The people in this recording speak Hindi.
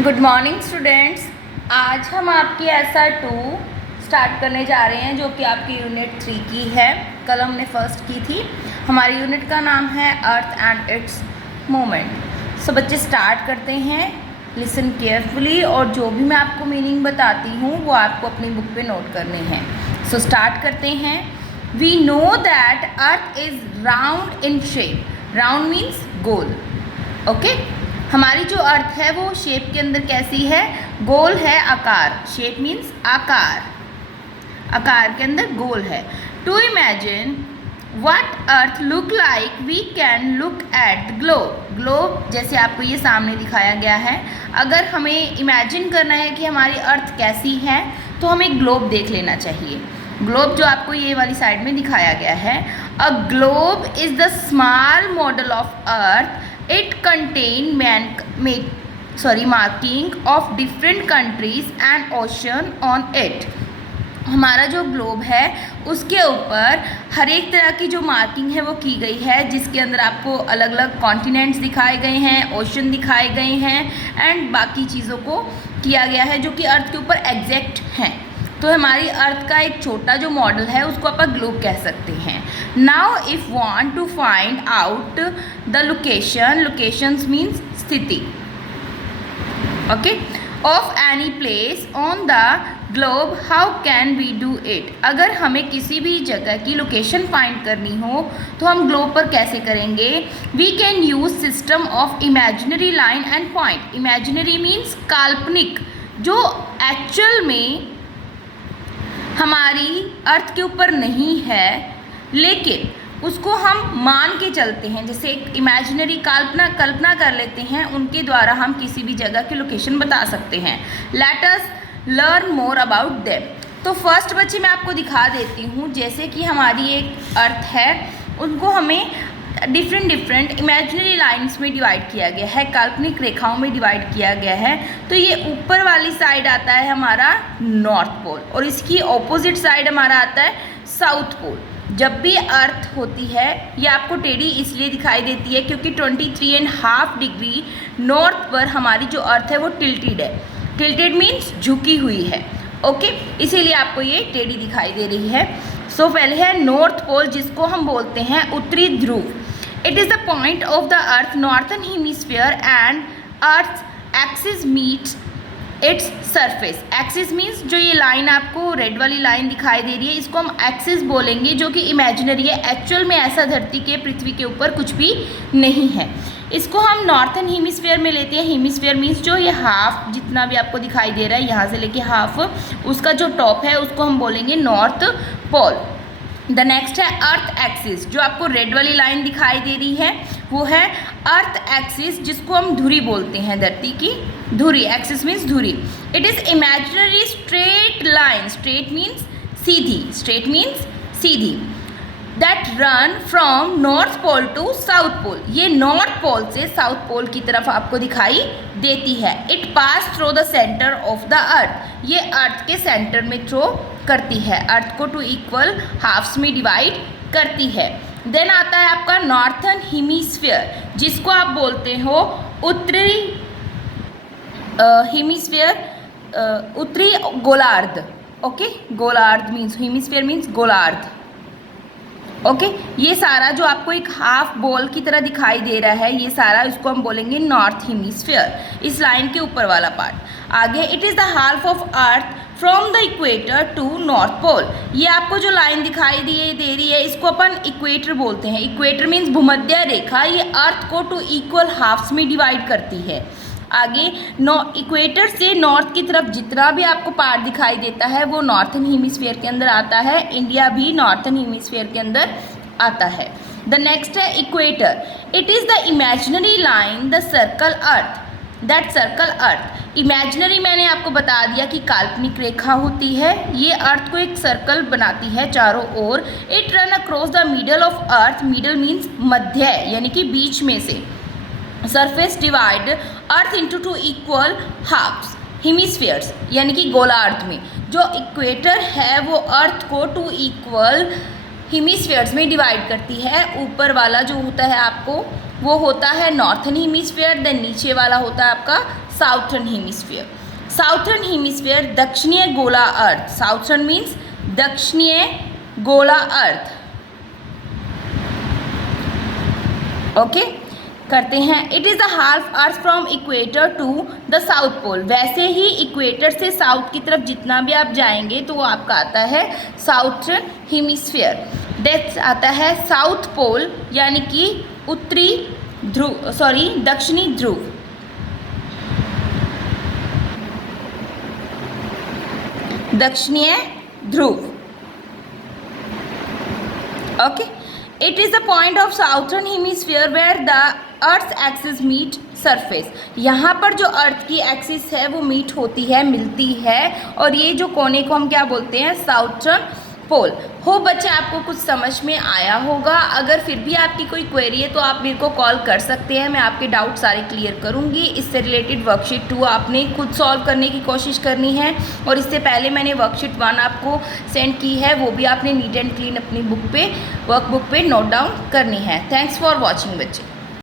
Good morning students. आज हम आपकी SR2 स्टार्ट करने जा रहे हैं जो कि आपकी यूनिट 3 की है। कल हमने फर्स्ट की थी। हमारी यूनिट का नाम है अर्थ एंड इट्स मूवमेंट। सो बच्चे स्टार्ट करते हैं। लिसन केयरफुली और जो भी मैं आपको मीनिंग बताती हूँ वो आपको अपनी बुक पे नोट करने हैं। सो स्टार्ट करते हैं। We know that earth is round in shape. Round means गोल। ओके हमारी जो अर्थ है वो शेप के अंदर कैसी है? गोल है, आकार। शेप मीन्स आकार, आकार के अंदर गोल है। To imagine what earth look like we can look at the globe. Globe जैसे आपको ये सामने दिखाया गया है। अगर हमें इमेजिन करना है कि हमारी अर्थ कैसी है तो हमें ग्लोब देख लेना चाहिए। ग्लोब जो आपको ये वाली साइड में दिखाया गया है। A globe is the small model of earth. It contain marking of different countries and ocean on it। हमारा जो ग्लोब है उसके ऊपर हर एक तरह की जो मार्किंग है वो की गई है, जिसके अंदर आपको अलग अलग कॉन्टिनेंट्स दिखाए गए हैं, ओशन दिखाए गए हैं एंड बाकी चीज़ों को किया गया है जो कि अर्थ के ऊपर एग्जैक्ट हैं। तो हमारी अर्थ का एक छोटा जो मॉडल है उसको आप ग्लोब कह सकते हैं। Now if want to find out the locations means स्थिति, okay, of any place on the globe, how can we do it. अगर हमें किसी भी जगह की लोकेशन फाइंड करनी हो तो हम ग्लोब पर कैसे करेंगे? We can use system of imaginary line and point. Imaginary means काल्पनिक, जो एक्चुअल में हमारी अर्थ के ऊपर नहीं है लेकिन उसको हम मान के चलते हैं। जैसे एक इमेजिनरी कल्पना कर लेते हैं, उनके द्वारा हम किसी भी जगह की लोकेशन बता सकते हैं। Let us learn more about them. तो फर्स्ट बच्चे मैं आपको दिखा देती हूँ। जैसे कि हमारी एक अर्थ है, उनको हमें डिफरेंट इमेजिनरी लाइंस में डिवाइड किया गया है, काल्पनिक रेखाओं में डिवाइड किया गया है। तो ये ऊपर वाली साइड आता है हमारा नॉर्थ पोल और इसकी ऑपोजिट साइड हमारा आता है साउथ पोल। जब भी अर्थ होती है ये आपको टेढ़ी इसलिए दिखाई देती है क्योंकि 23.5 डिग्री नॉर्थ पर हमारी जो अर्थ है वो टिल्टेड है। टिल्टेड मीन्स झुकी हुई है, ओके, इसीलिए आपको ये टेढ़ी दिखाई दे रही है। सो पहले है नॉर्थ पोल, जिसको हम बोलते हैं उत्तरी ध्रुव। It is the point of the earth northern hemisphere and earth axis meets its surface. Axis means जो ये लाइन आपको रेड वाली लाइन दिखाई दे रही है इसको हम एक्सिस बोलेंगे, जो कि इमेजिनरी है। एक्चुअल में ऐसा धरती के पृथ्वी के ऊपर कुछ भी नहीं है। इसको हम नॉर्थन हेमिस्फीयर में लेते हैं। हेमिस्फीयर मीन्स जो ये हाफ जितना भी आपको दिखाई दे रहा है यहाँ से लेके हाफ, उसका जो टॉप है उसको हम बोलेंगे नॉर्थ पोल। द नेक्स्ट है अर्थ एक्सिस, जो आपको रेड वाली लाइन दिखाई दे रही है वो है अर्थ एक्सिस, जिसको हम धुरी बोलते हैं, धरती की धुरी। एक्सिस मीन्स धुरी। It is imaginary straight line. Straight means सीधी, स्ट्रेट मीन्स सीधी, that run from north pole to south pole. ये नॉर्थ पोल से साउथ पोल की तरफ आपको दिखाई देती है। It pass through the centre of the अर्थ। ये अर्थ के सेंटर में थ्रो करती है, अर्थ को टू इक्वल हाफ्स में डिवाइड करती है। देन आता है आपका नॉर्थन हेमिस्फीयर, जिसको आप बोलते हो उत्तरी हेमिस्फीयर, उत्तरी गोलार्ध। ओके, गोलार्ध मीन्स हेमिस्फीयर मीन्स गोलार्ध। ओके, ये सारा जो आपको एक हाफ बॉल की तरह दिखाई दे रहा है ये सारा, इसको हम बोलेंगे नॉर्थ हेमिस्फीयर, इस लाइन के ऊपर वाला पार्ट। आगे it is the half of earth from the equator to north pole. ये आपको जो लाइन दिखाई दे रही है इसको अपन इक्वेटर बोलते हैं। इक्वेटर मीन्स भूमध्य रेखा। ये अर्थ को टू इक्वल हाफ्स में डिवाइड करती है। आगे इक्वेटर से नॉर्थ की तरफ जितना भी आपको पार्ट दिखाई देता है वो नॉर्थन हेमिस्फीयर के अंदर आता है। इंडिया भी नॉर्थन हेमिस्फीयर के अंदर आता है। द नेक्स्ट है equator. It is the imaginary line the circle earth, that circle earth. Imaginary मैंने आपको बता दिया कि काल्पनिक रेखा होती है, ये अर्थ को एक सर्कल बनाती है चारों ओर। It run across the middle of earth. Middle means मध्य, यानी कि बीच में से। Surface divide earth into two equal halves hemispheres, यानी कि गोलार्ध में। जो इक्वेटर है वो अर्थ को टू इक्वल हेमिस्फीयर्स में डिवाइड करती है। ऊपर वाला जो होता है आपको वो होता है नॉर्थन हेमिस्फीयर, देन नीचे वाला होता है आपका साउथर्न हेमिस्फीयर। साउथर्न हेमिस्फीयर दक्षिणीय गोला अर्थ, साउथर्न मीन्स दक्षिणीय गोला अर्थ। ओके करते हैं। It is the half earth from equator to the south pole. वैसे ही इक्वेटर से साउथ की तरफ जितना भी आप जाएंगे तो वो आपका आता है साउथर्न हेमिस्फीयर। डेथ आता है साउथ पोल यानी कि उत्तरी ध्रुव, दक्षिणी ध्रुव। दक्षिणीय ध्रुव। Okay, it is the point of southern hemisphere where the earth axis meet surface. यहाँ पर जो अर्थ की एक्सिस है वो मीट होती है, मिलती है, और ये जो कोने को हम क्या बोलते हैं, साउथर्न पोल। हो बच्चे आपको कुछ समझ में आया होगा। अगर फिर भी आपकी कोई क्वेरी है तो आप मेरे को कॉल कर सकते हैं, मैं आपके डाउट सारे क्लियर करूंगी। इससे रिलेटेड वर्कशीट 2 आपने खुद सॉल्व करने की कोशिश करनी है, और इससे पहले मैंने वर्कशीट 1 आपको सेंड की है, वो भी आपने नीट एंड क्लीन अपनी बुक पे, वर्कबुक पे नोट डाउन करनी है। थैंक्स फॉर वॉचिंग बच्चे।